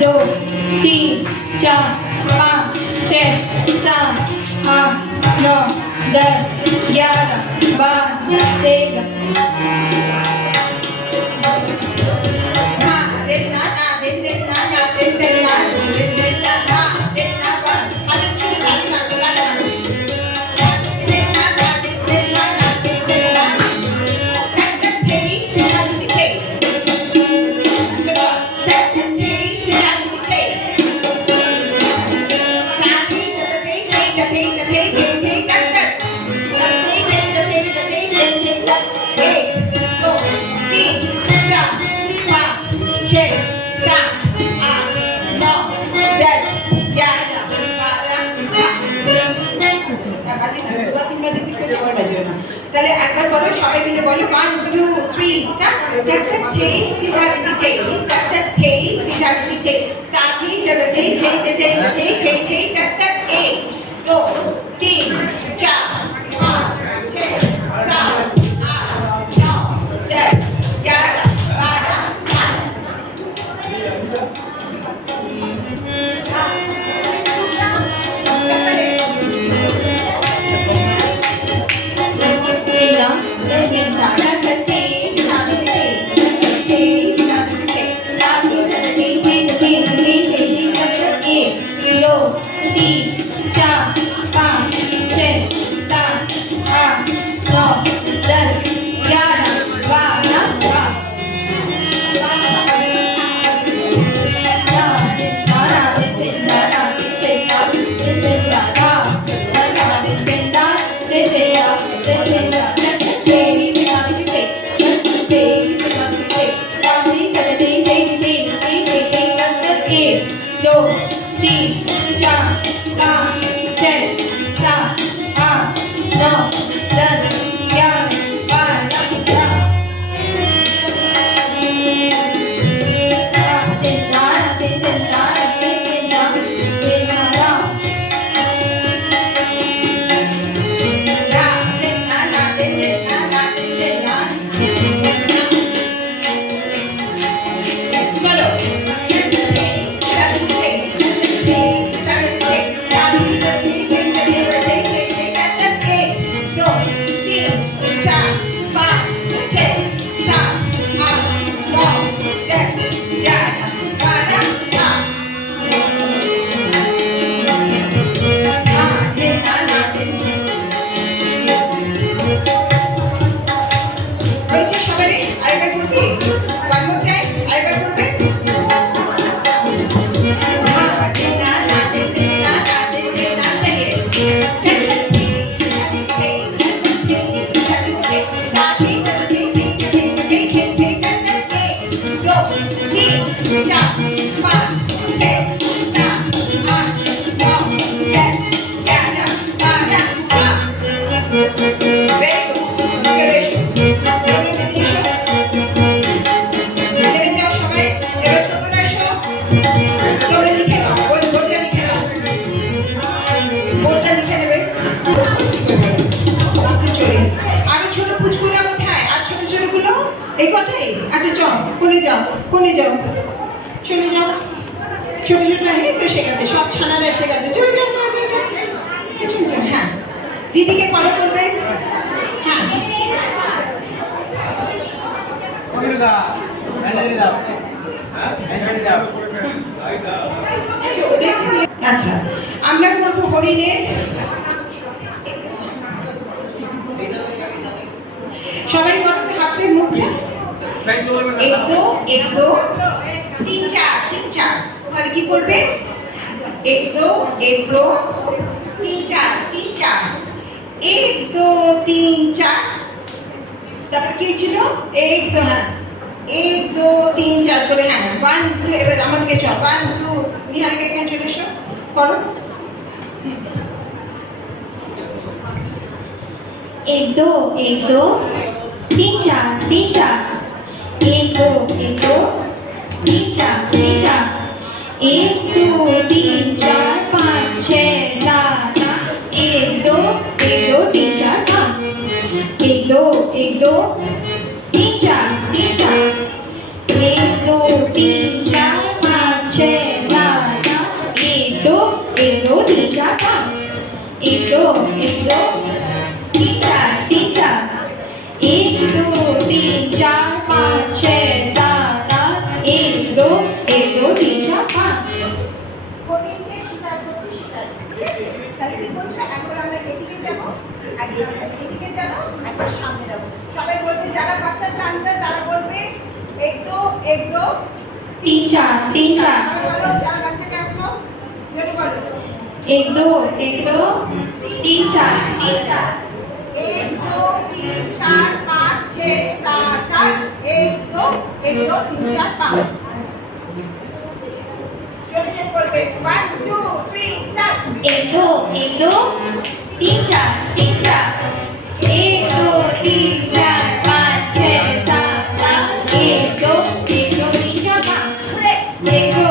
दो तीन चार पाँच छः सात आठ नौ 10 11 12 13 তাহলে একবার বলো সবাই মিলে বলো 1 2 3 start that's a tail that's a tail that's a tail that's a tail ताकि that's a tail that's a tail 2 3 4 5 6 7 8 9 10 11 এই কথাই আচ্ছা চল কোনে যাও চলে যাও ছোট ছোট এই তো এসে গেছে, সব ছানারা এসে গেছে। চলে যাও, চলে যাও, পেছনে যাও। হ্যাঁ, দিদিকে ফলো করবে। হ্যাঁ, আচ্ছা, আমরা করবো হরিণের। সবাই করতে হাতে মুখটা। এক দো, এক দো, তিন চার, তিন চার। তাহলে কি করবে? এক দো, তিন চার, তিন চার। এক দো, তিন চার। তারপর কি ছিল? এক দো, হ্যাঁ, এক দো, তিন চার করে। হ্যাঁ, ওয়ান টু। এবার আমাদেরকে চল, ওয়ান টু। নিহারিকা এখানে চলে এসো, করো। एक दो, तीन चार, तीन चार। एक दो, तीन चार, तीन चार। एक दो, तीन चार, पाँच छः सात आठ। एक दो, तीन चार, पाँच। एक दो, तीन चार, तीन चार। एक दो, तीन चार, पाँच छः सात आठ। एक दो, तीन चार, पाँच। एक दो, तीन चार, तीन चार। एक दो, तीन चार, पाँच छः सात आठ। एक दो, तीन चार, पाँच। হরিণকে শিকার করতে শিখাবে। তাহলে কি বলছো? এখন আমরা এদিকে যাবো, একবার এদিকে যাবো, একবার সামনে যাবো। সবাই বলবে, যারা বাচ্চা জানবে তারা বলবে এক দো, तीन चार, तीन चार। সবাই বলো, যারা বাচ্চাকে আছো জোরে বলো। एक दो, तीन चार, तीन चार। এক দো, তিন চার, পাঁচ ছয় সাত আট। এক দো, তিন চার, পাঁচ। জোরে জোরে বলবে। One two three start. एक दो, तीन चार, तीन चार। एक दो, तीन चार, पाँच छः सात आठ। एक दो, तीन चार, पाँच। एक दो,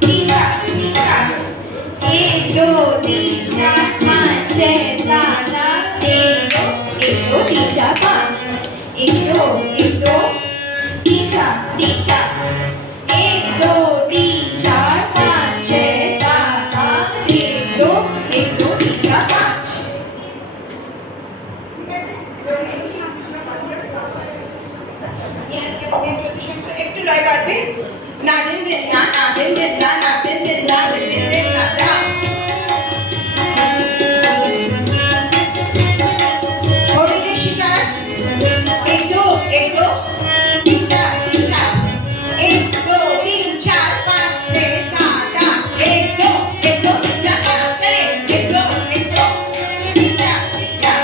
तीन चार, तीन चार। एक दो, तीन चार, पाँच छः सात आठ। एक दो, तीन चार, पाँच। एक दो, तीन चार, तीन चार। एक दो, तीन चार, पाँच छः सात आठ। एक दो, तीन चार, पाँच। একটু লয় পারবে। না দেন দেন না, না দেন দেন না, না দেন দেন না, দেন দেন দেন না, দা। হরিণের শিকার। এক দো, তিন চার, তিন চার। এক দো, তিন চার, পাঁচ ছয় সাত আট। এক দো, তিন চার, পাঁচ। এক দো, তিন চার, তিন চার।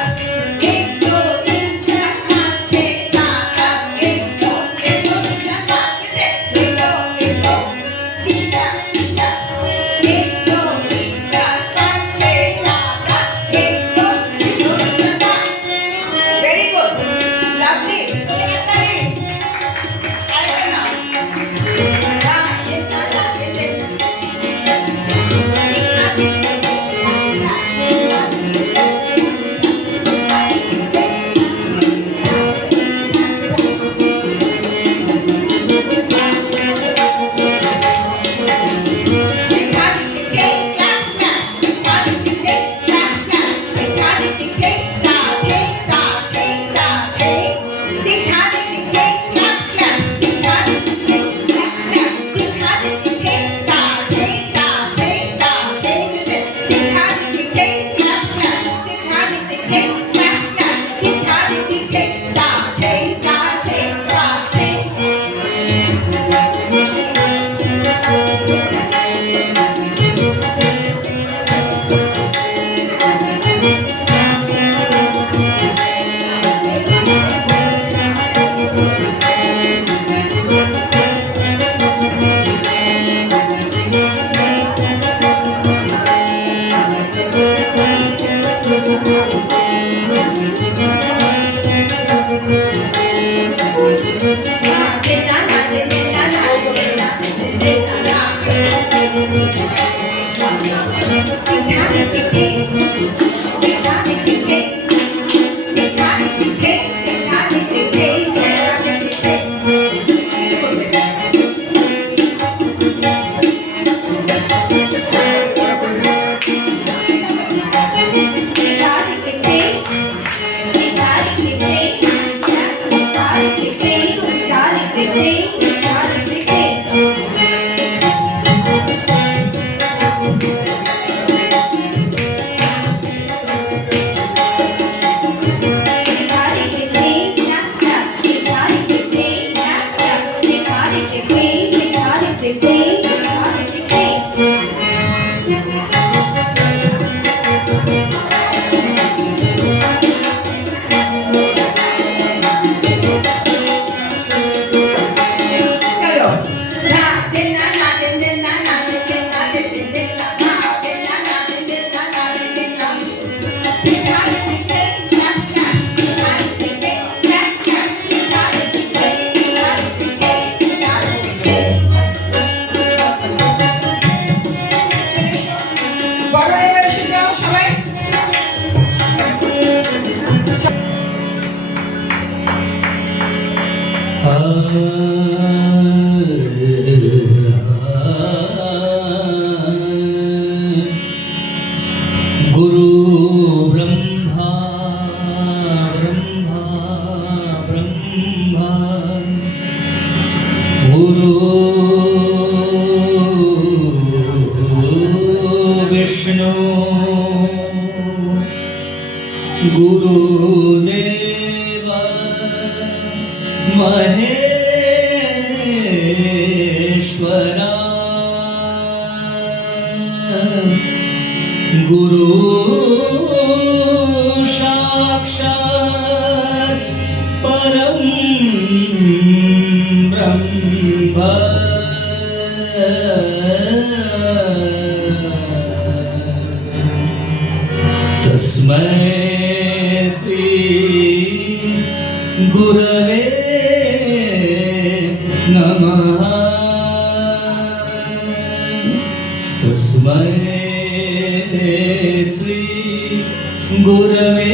এক দো, তিন চার, পাঁচ ছয় সাত আট। এক দো, তিন চার, পাঁচ। এক দো, তিন চার, टिक टिक टिक टिक टिक टिकारी टिक टिक टक टक टिकारी टिक टिक टक टक टिकारी टिक टिक टिकारी टिक टिक टिकारी टिक टिक चलो ना दिन ना ना दिन दिन ना ना दिन दिन ना दिन दिन दिन ना ना दिन ना ना दिन दिन ना ना दिन दिन ना टिकारी टिक टिक टक टक टिकारी टिक टिक टक टक टिकारी टिक टिक टिकारी टिक टिक टिकारी टिक टिक বড় এবার এসে যাও সবাই गुरु ब्रह्मा ब्रह्मा ब्रह्मा गुरु विष्णु गुरुदेव महेश्वरा गुरु साक्षात् परम ब्रह्म तस्मै श्री गुरवे नमः तस्मै श्री गुरवे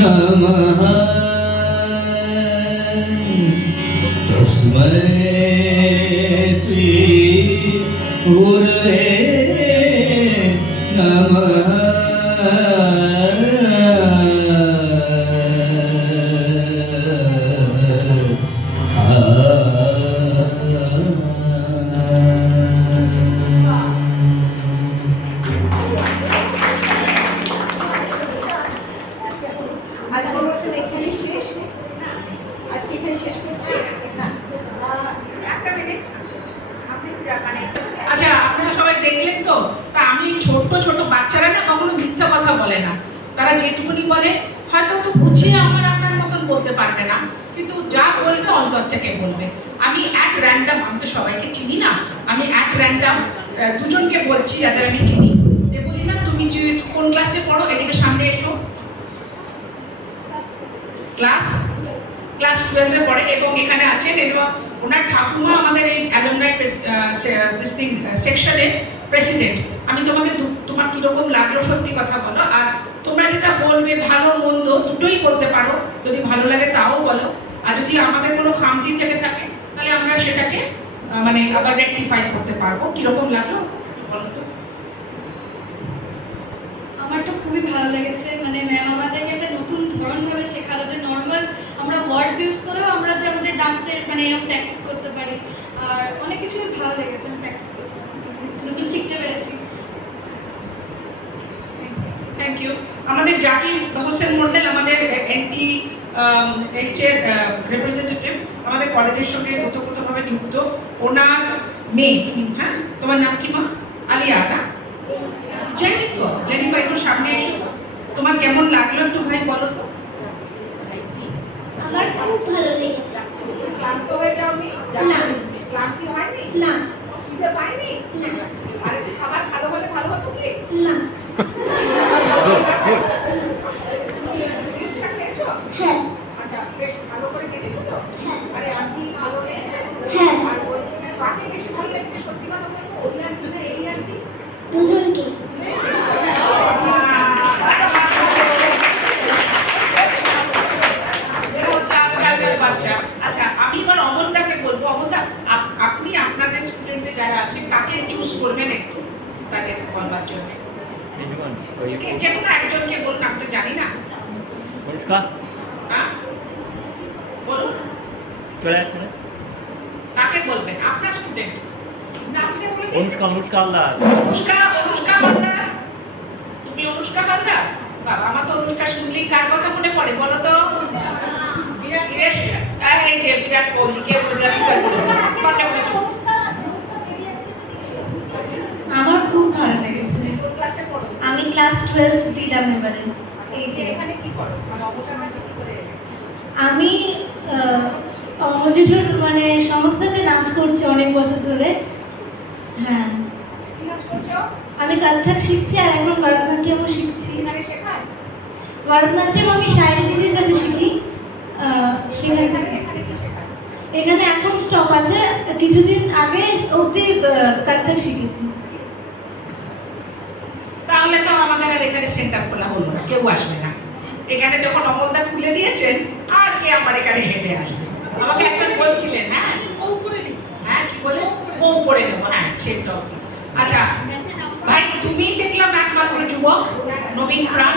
नमः तस्मै श्री गुरवे नमः আজকের মতন এখানে শেষ আজকে এখানে শেষ করছি হ্যাঁ একটা মিনিট আচ্ছা আপনারা সবাই দেখলেন তো তা আমি ছোট ছোট বাচ্চারা না কখনো মিথ্যা কথা বলে না তারা যেটুকুনি বলে হয়তো তো বুঝিয়ে আমার আপনার মতন বলতে পারবে না কিন্তু যা বলবে অন্তর থেকে বলবে আমি অ্যাট র্যান্ডাম আমি তো সবাইকে চিনি না আমি অ্যাট র্যান্ডাম দুজনকে বলছি যাদের আমি চিনি যে বলি না তুমি যে কোন ক্লাসে পড়ো এদিকে সামনে এসো ক্লাস 12-এ পড়ে এবং এখানে আছেন এবং ওনার ঠাকুমা আমাদের এই অ্যালুমনাই সেকশনের প্রেসিডেন্ট আমি তোমাকে তোমার কীরকম লাগলো সত্যি কথা বলো আর তোমরা যেটা বলবে ভালো মন্দ দুটোই বলতে পারো যদি ভালো লাগে তাও বলো আর যদি আমাদের কোনো খামতি থেকে থাকে তাহলে আমরা সেটাকে মানে আবার রেকটিফাই করতে পারবো কীরকম লাগলো বলো তো আমার তো খুবই ভালো লেগেছে মানে ম্যাম আমাদেরকে একটা নতুন ধরনভাবে শেখালো যে নর্মাল আমরা ওয়ার্ডস ইউজ করেও আমরা যে আমাদের ডান্সের মানে এরকম প্র্যাকটিস করতে পারি আর অনেক কিছুই ভালো লেগেছে আমি প্র্যাকটিস করতে নতুন শিখতে পেরেছি থ্যাংক ইউ আমাদের জাকির হোসেন মন্ডল আমাদের এনটি এইচের রিপ্রেজেন্টেটিভ আমাদের কলেজের সঙ্গে ওতপ্রোতভাবে যুক্ত ওনার মেয়ে তুমি হ্যাঁ তোমার নাম কি মা আলিয়া না জেনিফার একটু সামনে এসো তো তোমার কেমন লাগলো একটু ভাই বলো তো আমার খুব ভালো লেগেছে ক্লান্ত হয়ে যাওনি না। ক্লান্তি হয়নি না খিদে পাইনি আর একটু খাবার ভালো হলে ভালো হতো কি না জিনিসটা খেয়েছো হ্যাঁ আচ্ছা বেশ ভালো করে খেয়েছো তো হ্যাঁ আরে আপনি ভালো লেগেছে হ্যাঁ। আর ওই কাকে বেশি ভালো লেগেছে সত্যি কথা বলতো ওই আন্টি না এই আন্টি দুজনকে বাচ্চা আচ্ছা আমি এবার অমলদাকে বলবো অমলদা আপনি আপনাদের স্টুডেন্টদের যারা আছে কাকে চুজ করবেন একটু তাদের বলবার জন্য যে কোনো একজনকে বলুন আমি তো জানি না অনুষ্কা হ্যাঁ বলুন কাকে বলবেন? আপনার স্টুডেন্ট নামটা বলে দিন। অনুষ্কা হালদার। অনুষ্কা হালদার। তুমি অনুষ্কা হালদার? বাবা, আমার তো অনুষ্কা শুনলেই কার কথা মনে পড়ে বলো তো? এই যে বিরাট কোহলিকে আমার খুব ভালো লাগে। ক্লাসে পড়ো। আমি ক্লাস 12 দিলাম এবারে। এই যে এখানে কি করো? মানে অবসর মাঝে কি করে? আমি অমজুর মানে সংস্থাতে নাচ করছি অনেক বছর ধরে। হ্যাঁ, কি নাচ করছো? আমি কত্থক শিখছি আর এখন ভরতনাট্যমও শিখছি। এখানে শেখায়? ভরতনাট্যম আমি শায়রি দিদির কাছে শিখি। সেখানে এখানে কি শেখায়? এখানে এখন স্টপ আছে, কিছুদিন আগে অবধি কত্থক শিখেছি। তাহলে তো আমাদের আর এখানে সেন্টার খোলা হলো না, কেউ আসবে না। এখানে যখন অমলদা খুলে দিয়েছেন, আর কে আমার এখানে হেঁটে আসবে? আমাকে একজন বলছিলেন, হ্যাঁ বউ করে নিই। হ্যাঁ কি বলে? বউ করে নেবো। হ্যাঁ সেটাও কি। আচ্ছা ভাই, তুমি দেখলাম একমাত্র যুবক, নবীন প্রাণ।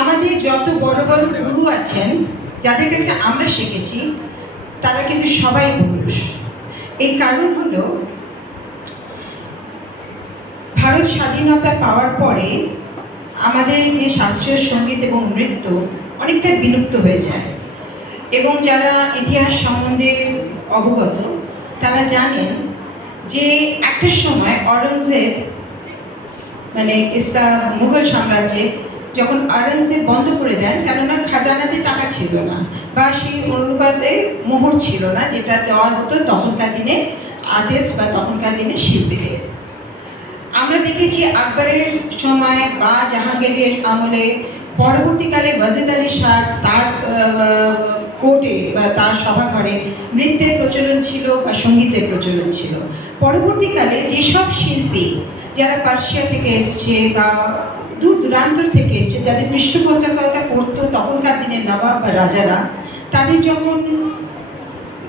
আমাদের যত বড় বড় গুরু আছেন, যাদের কাছে আমরা শিখেছি, তারা কিন্তু সবাই পুরুষ। এর কারণ হলো, ভারত স্বাধীনতা পাওয়ার পরে আমাদের যে শাস্ত্রীয় সঙ্গীত এবং নৃত্য অনেকটা বিলুপ্ত হয়ে যায়। এবং যারা ইতিহাস সম্বন্ধে অবগত, তারা জানেন যে একটা সময় অরঙ্গজেব, মানে মুঘল সাম্রাজ্যে যখন আওরঙ্গজেব বন্ধ করে দেন, কেননা খাজানাতে টাকা ছিল না বা সেই অনুপাতে মোহর ছিল না, যেটা দেওয়া হতো তখনকার দিনে আর্টিস্ট বা তখনকার দিনে শিল্পীদের। আমরা দেখেছি আকবরের সময় বা জাহাঙ্গীরের আমলে, পরবর্তীকালে ওয়াজিদ আলী শাহ তার কোর্টে বা তার সভাঘরে নৃত্যের প্রচলন ছিল বা সঙ্গীতের প্রচলন ছিল। পরবর্তীকালে যেসব শিল্পী যারা পার্সিয়া থেকে এসছে বা দূর দূরান্তর থেকে এসছে, যাদের পৃষ্ঠপোষকতা করতো তখনকার দিনের নবাব বা রাজারা, তাদের যখন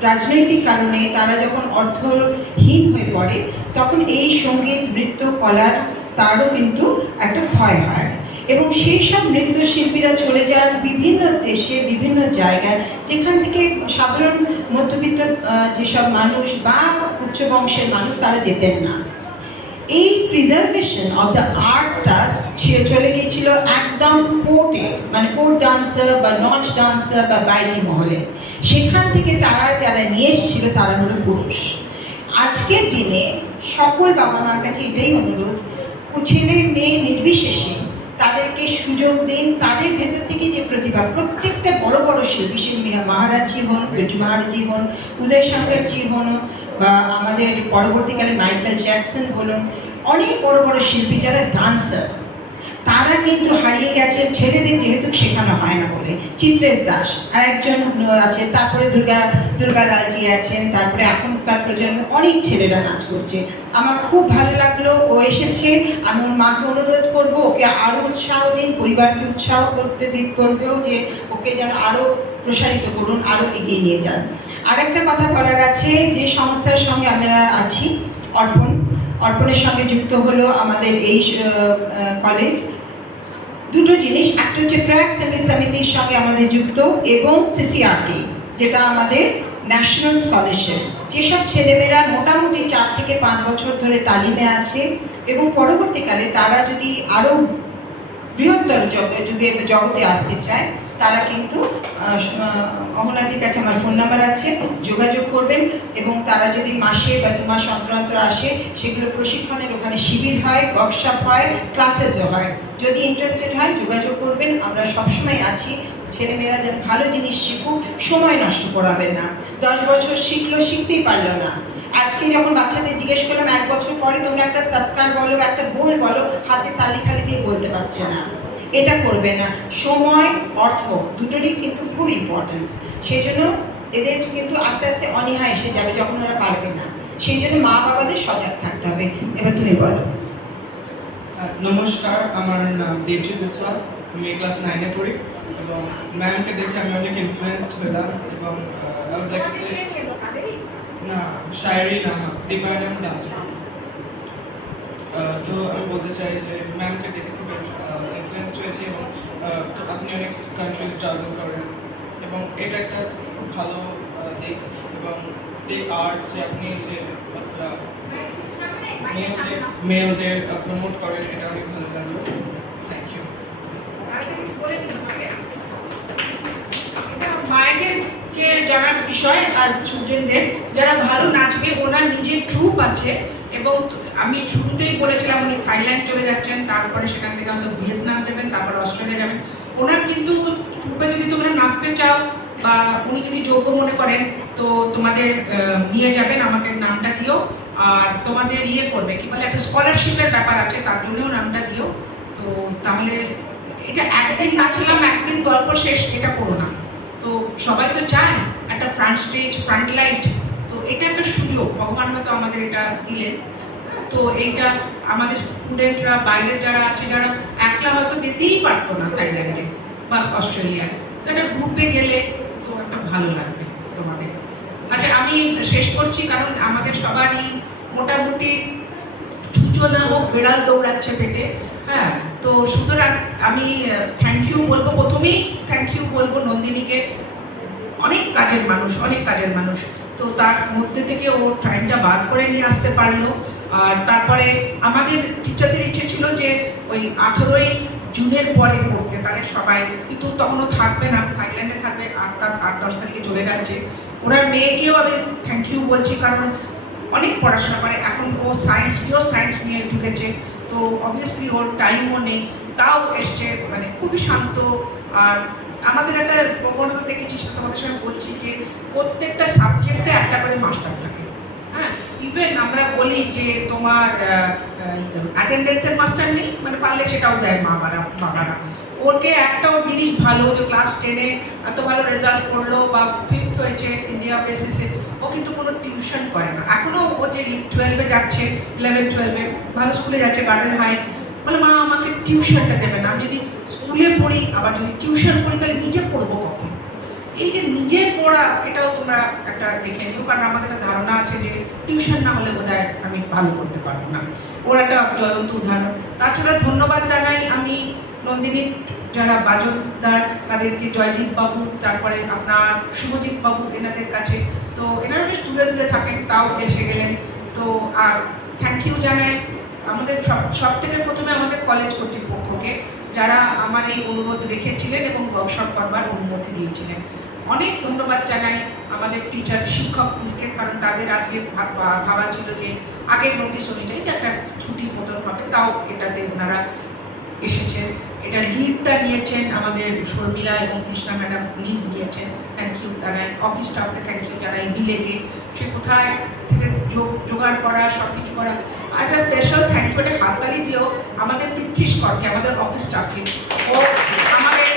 রাজনৈতিক কারণে তারা যখন অর্থহীন হয়ে পড়ে, তখন এই সঙ্গীত নৃত্য কলার তারও কিন্তু একটা ক্ষয় হয়। এবং সেই সব নৃত্যশিল্পীরা চলে যান বিভিন্ন দেশে, বিভিন্ন জায়গায়, যেখান থেকে সাধারণ মধ্যবিত্ত যেসব মানুষ বা উচ্চ বংশের মানুষ তারা যেতেন না। এই প্রিজার্ভেশন অফ দ্য আর্টটা চলে গিয়েছিল একদম কোর্টে, মানে কোর্ট ডান্সার বা নচ ডান্সার বা বাইজি মহলে। সেখান থেকে তারা যারা নিয়ে এসেছিল তারা হলো পুরুষ। আজকের দিনে সকল বাবা মার কাছে এটাই অনুরোধ, ছেলে মেয়ে নির্বিশেষে তাদেরকে সুযোগ দিন। তাদের ভেতর থেকে যে প্রতিভা, প্রত্যেকটা বড় বড় শিল্পী, সে মহারাজজি হন, বিরজু মহারাজজি হন, উদয় শঙ্করজি হন, বা আমাদের পরবর্তীকালে মাইকেল জ্যাকসন বলুন, অনেক বড় বড় শিল্পী যারা ডান্সার, তারা কিন্তু হারিয়ে গেছে ছেলেদের যেহেতু শেখানো হয় না বলে। চিত্রেশ দাস আর একজন আছে, তারপরে দুর্গালালজি আছেন, তারপরে এখনকার প্রজন্মে অনেক ছেলেরা নাচ করছে। আমার খুব ভালো লাগলো ও এসেছে। আমি ওর মাকে অনুরোধ করব ওকে আরও উৎসাহ দিন, পরিবারকে উৎসাহ করবেও যে ওকে যেন আরও প্রসারিত করুন, আরও এগিয়ে নিয়ে যান। আর একটা কথা বলার আছে, যে সংস্থার সঙ্গে আমরা আছি, অর্পণের সঙ্গে যুক্ত হলো আমাদের এই কলেজ। দুটো জিনিস, একটা হচ্ছে প্রয়াগ সঙ্গীত সমিতির সঙ্গে আমাদের যুক্ত, এবং সিসিআরটি, যেটা আমাদের ন্যাশনাল স্কলারশিপ। যেসব ছেলেমেয়েরা মোটামুটি 4 থেকে 5 বছর ধরে তালিমে আছে এবং পরবর্তীকালে তারা যদি আরও বৃহত্তর জগতে আসতে চায়, তারা কিন্তু অহনাদির কাছে আমার ফোন নাম্বার আছে, যোগাযোগ করবেন। এবং তারা যদি মাসে বা 2 মাস অন্তর অন্তর আসে, সেগুলো প্রশিক্ষণের ওখানে শিবির হয়, ওয়ার্কশপ হয়, ক্লাসেসও হয়। যদি ইন্টারেস্টেড হয় যোগাযোগ করবেন, আমরা সবসময় আছি। ছেলেমেয়েরা যেন ভালো জিনিস শিখুক, সময় নষ্ট করাবেন না। 10 বছর শিখলো, শিখতেই পারলো না। আজকে যখন বাচ্চাদের জিজ্ঞেস করলাম 1 বছর পরে তোমরা একটা তৎকাল বলো, একটা বই বলো, হাতে তালি খালি দিয়ে বলতে পারছে না। এটা করবে না। সময়, অর্থ দুটোরই কিন্তু খুব ইম্পর্টেন্স। সেই জন্য এদের কিন্তু আস্তে আস্তে অনীহা এসে যাবে যখন ওরা পারবে না। সেই জন্য মা বাবাদের সজাগ থাকতে হবে। এবার তুমি বলো। নমস্কার, আমার নাম দেবজিৎ বিশ্বাস, আমি ক্লাস 9-এ পড়ি এবং ম্যামকে দেখে আমি অনেক ইনফ্লুয়েসড হলাম। এবং না, শায়রি না, দীপায়ন ডান্স। তো আমি বলতে চাই যে ম্যামকে দেখে খুব ইনফ্লুয়েসড হয়েছি এবং তো আপনি অনেক কান্ট্রিজ ট্রাভেল করেন এবং এটা একটা খুব ভালো দিক এবং এই আর্ট যে আপনি যে মেয়েদের প্রমোট করেন এটা অনেক ভালো লাগলো। Thank you. মায়েদের যে যারা বিষয় আর স্টুডেন্টদের যারা ভালো নাচবে, ওনার নিজের ট্রুপ আছে এবং আমি শুরুতেই বলেছিলাম উনি থাইল্যান্ড চলে যাচ্ছেন, তারপরে সেখান থেকে আমাদের ভিয়েতনাম যাবেন, তারপর অস্ট্রেলিয়া যাবেন। ওনার কিন্তু ট্রুপে যদি তোমরা নাচতে চাও বা উনি যদি যোগ্য মনে করেন তো তোমাদের নিয়ে যাবেন, আমাকে নামটা দিও। আর তোমাদের ইয়ে করবে কি বলে একটা স্কলারশিপের ব্যাপার আছে, তার জন্যও নামটা দিও। তো তাহলে এটা একদিন নাচলাম একদিন গল্প শেষ, এটা করো না। তো সবাই তো চায় একটা ফ্রন্ট স্টেজ, ফ্রন্ট লাইট, তো এটা একটা সুযোগ, ভগবান হয়তো আমাদের এটা দিলেন। তো এইটা আমাদের স্টুডেন্টরা বাইরে যারা আছে, যারা একলা হয়তো যেতেই পারতো না থাইল্যান্ডে বা অস্ট্রেলিয়ায়, তো একটা গ্রুপে গেলে তো একটা ভালো লাগবে তোমাদের। আচ্ছা, আমি শেষ করছি কারণ আমাদের সবারই মোটামুটি ছুঁচো না হোক বিড়াল দৌড়াচ্ছে পেটে। হ্যাঁ, তো সুতরাং আমি থ্যাংক ইউ বলবো, প্রথমেই থ্যাংক ইউ বলবো নন্দিনীকে। অনেক কাজের মানুষ, অনেক কাজের মানুষ, তো তার মধ্যে থেকে ও টাইমটা বার করে নিয়ে আসতে পারলো। আর তারপরে আমাদের টিচারদের ইচ্ছে ছিল যে ওই 18ই জুনের পরে করতে, তাহলে সবাই, কিন্তু তখনও থাকবে না, থাইল্যান্ডে থাকবে, 8-10 তারিখে চলে যাচ্ছে। ওনার মেয়েকেও আমি থ্যাংক ইউ বলছি কারণ অনেক পড়াশোনা করে, এখন ও সায়েন্স, পিওর সায়েন্স নিয়ে ঢুকেছে, তো অবভিয়াসলি ওর টাইমও নেই, তাও এসছে, মানে খুবই শান্ত। আর আমাদের একটা প্রবণতা দেখেছি, সেটা তোমাদের সঙ্গে বলছি যে প্রত্যেকটা সাবজেক্টে একটা করে মাস্টার থাকে। হ্যাঁ, ইভেন আমরা বলি যে তোমার অ্যাটেন্ডেন্সের মাস্টার নেই, মানে পারলে সেটাও দেয় বাবারা। ওকে একটা ওর জিনিস ভালো যে ক্লাস 10-এ এত ভালো রেজাল্ট করলো বা 5th হয়েছে ইন্ডিয়া বেসিসে, ও কিন্তু কোনো টিউশন করে না। এখনও ও যে 12-এ যাচ্ছে, 11-12-এ ভালো স্কুলে যাচ্ছে, গার্ডেন হাই, বলে মা আমাকে টিউশনটা দেবে না, আমি যদি স্কুলে পড়ি আবার যদি টিউশন পড়ি তাহলে নিজে পড়বো কখন। এই যে নিজে পড়া, এটাও তোমরা একটা দেখে নিও, কারণ আমাদের একটা ধারণা আছে যে টিউশন না হলে বোধহয় আমি ভালো করতে পারবো না, ওর একটা জ্বলন্ত উদাহরণ। তাছাড়া ধন্যবাদ জানাই আমি নন্দিনীর যারা বাজনদার, তাদেরকে, জয়দীপ বাবু, তারপরে আপনার শুভজিৎ বাবু, এনাদের কাছে। তো এনারা বেশ দূরে দূরে থাকেন, তাও এসে গেলেন। তো আর থ্যাংক ইউ জানাই আমাদের সব থেকে প্রথমে আমাদের কলেজ কর্তৃপক্ষকে, যারা আমার এই অনুরোধ রেখেছিলেন এবং ওয়ার্কশপ করবার অনুমতি দিয়েছিলেন। অনেক ধন্যবাদ জানাই আমাদের টিচার, শিক্ষককে, কারণ তাদের আজকে ভাবা ছিল যে আগের নোটিশ অনুযায়ী যে একটা ছুটি মতন হবে, তাও এটাতে ওনারা এসেছেন। এটা লিডটা নিয়েছেন আমাদের শর্মিলা এবং কৃষ্ণা ম্যাডাম, লিড নিয়েছেন, থ্যাংক ইউ জানাই। অফিস স্টাফকে থ্যাংক ইউ জানাই, বিলেকে সে কোথায় থেকে জোগাড় করা, সব কিছু করা। আর একটা স্পেশাল থ্যাংক ইউ, একটা হাততালি দিও আমাদের পৃথ্বীশ করকে, আমাদের অফিস স্টাফকে। ও আমাদের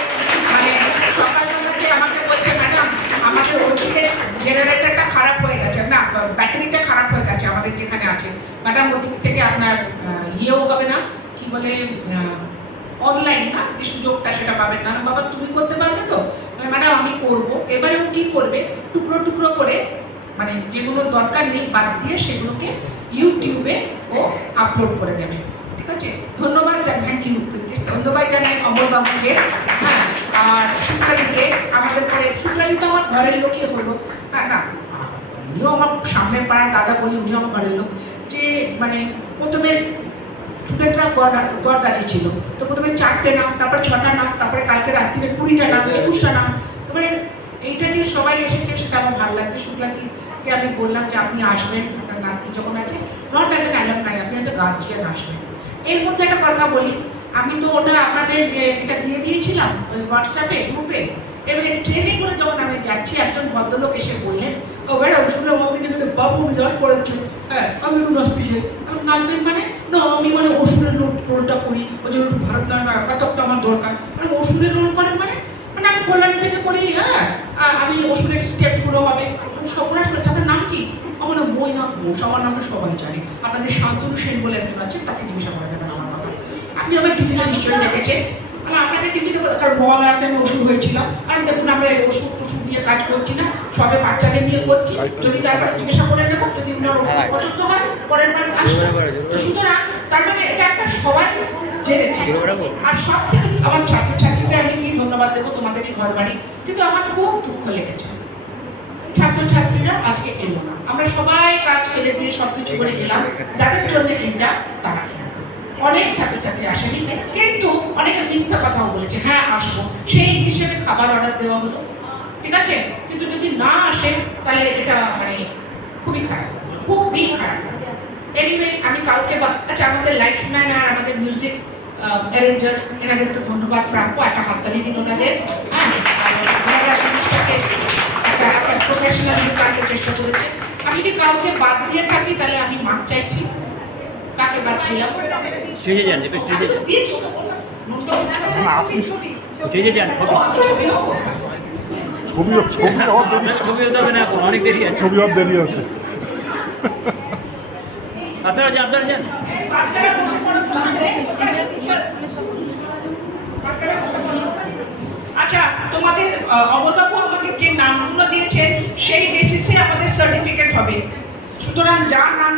মানে সকালবেলাতে আমাকে বলছে ম্যাডাম আমাদের ওদিকে জেনারেটরটা খারাপ হয়ে গেছে, না ব্যাটারিটা খারাপ হয়ে গেছে আমাদের যেখানে আছে, ম্যাডাম ওদিক থেকে আপনার ইয়েও হবে না, কি বলে অনলাইন না যে সুযোগটা সেটা পাবেন না। বাবা তুমি করতে পারবে তো? ম্যাডাম আমি করবো। এবারে ও কী করবে, টুকরো টুকরো করে মানে যেগুলো দরকার নেই বাদ দিয়ে সেগুলোকে ইউটিউবে ও আপলোড করে দেবে, ঠিক আছে? ধন্যবাদ, থ্যাংক ইউ প্রীতিশ। ধন্যবাদ জানাই অমলবাবুকে, হ্যাঁ, আর শুক্লাদিকে, আমাদের পরে শুক্লাদি তো আমার ঘরের লোকই হলো, হ্যাঁ না উনিও আমার সামনের পাড়ার দাদা বলি, উনিও আমার ঘরের লোক। যে মানে প্রথমে স্টুডেন্টরা গড়গাছি ছিল, তো প্রথমে 4টে নাম, তারপর 6টা নাম, তারপরে কালকে রাত্রিরে 20টা নাম, 21টা নাম। তারপরে এইটা যে সবাই এসেছে সেটা আমার ভালো লাগছে। শুক্লাদিকে আমি বললাম যে আপনি আসবেন, আপনার নাতি যখন আছে, নট অ্যাজ অ্যান অ্যালামনাই, আপনি অ্যাজ এ গার্জিয়ান আসবেন। এর মধ্যে একটা কথা বলি, আমি তো ওটা আপনাদের এটা দিয়ে দিয়েছিলাম ওই হোয়াটসঅ্যাপে গ্রুপে। এবারে ট্রেনে করে যখন আমি যাচ্ছি, একজন ভদ্রলোক এসে বললেন, ও ম্যাডাম শুনলাম আপনি কিন্তু বাবু রেজাল্ট করেছেন, হ্যাঁ আমি একটু নাচতেছি। আমি নাচবেন মানে না, আমি মানে ওষুধের রোলটা করি, ওই জন্য একটু ভারতনাট্যম কথাটা আমার দরকার। মানে ওষুধের রোল করেন মানে আমি কল্যাণী থেকে করি, হ্যাঁ আমি ওষুধের স্টেপগুলো হবে সবগুলো করেছি। আপনার নাম কি? আমার নাম বই না ঘোষ, আমার নামটা সবাই জানে, আপনাদের শান্তনু সেন বলে একজন আছে, তাকে জিজ্ঞাসা করে দেবেন আমার কথা। আপনি আমার টিভিতে নিশ্চয়ই দেখেছেন, আপনাদের টিভিতে কারণ বল একটা আমি ওষুধ হয়েছিলাম, আর দেখুন আমরা এই ওষুধ দিয়ে লিমিটে কাজ করছি না, সবে বাচ্চাদের নিয়ে করছি। যদি তারপরে জিজ্ঞাসা করে নেবো, যদি ওনার ওষুধ পছন্দ হয় পরের বার আসবো। তো সুতরাং তার মানে এটা একটা সবাই জেনেছে। আর সব থেকে আমার ছাত্রছাত্রীকে আমি কি ধন্যবাদ দেবো, তোমাদেরই ঘর বাড়ি, কিন্তু আমার খুব দুঃখ লেগেছে ছাত্রছাত্রীরা আজকে এলো না। আমরা সবাই কাজ ফেলে দিয়ে সবকিছু করে এলাম, যাদের জন্য এটা তারা এলো না। অনেক ছাত্রছাত্রী আসেনি, কিন্তু অনেকে মিথ্যা কথাও বলেছে, হ্যাঁ আসবো, সেই হিসেবে খাবার অর্ডার দেওয়া হলো, ঠিক আছে। কিন্তু যদি না আসে তাহলে এটা মানে খুবই খারাপ, খুবই খারাপ। এনিওয়ে আমি কাউকে আচ্ছা, আমাদের লাইটসম্যান আর আমাদের মিউজিক অ্যারেঞ্জার এনাদের তো ধন্যবাদ প্রাপ্য, একটা হাততালি দিন ওনাদের। হ্যাঁ, ওনারা জিনিসটাকে একটা প্রফেশনাল রূপান্তরের চেষ্টা করেছে। আমি যদি কাউকে বাদ দিয়ে থাকি তাহলে আমি মাপ চাইছি। কাকে বাদ দিলাম? স্টেজে যান, স্টেজে যান, স্টেজে যান। ছবি হওয়ার দেরি, ছবি হতে হবে না, এখন অনেক দেরি আছে। ছবি হওয়ার দেরি আছে। আপনারা যান, আপনারা যান। আচ্ছা, তোমাদের অবতাপু আমাকে যে নামগুলো দিয়েছেন সেই বেসিসে আমাদের সার্টিফিকেট হবে। সুতরাং যার নাম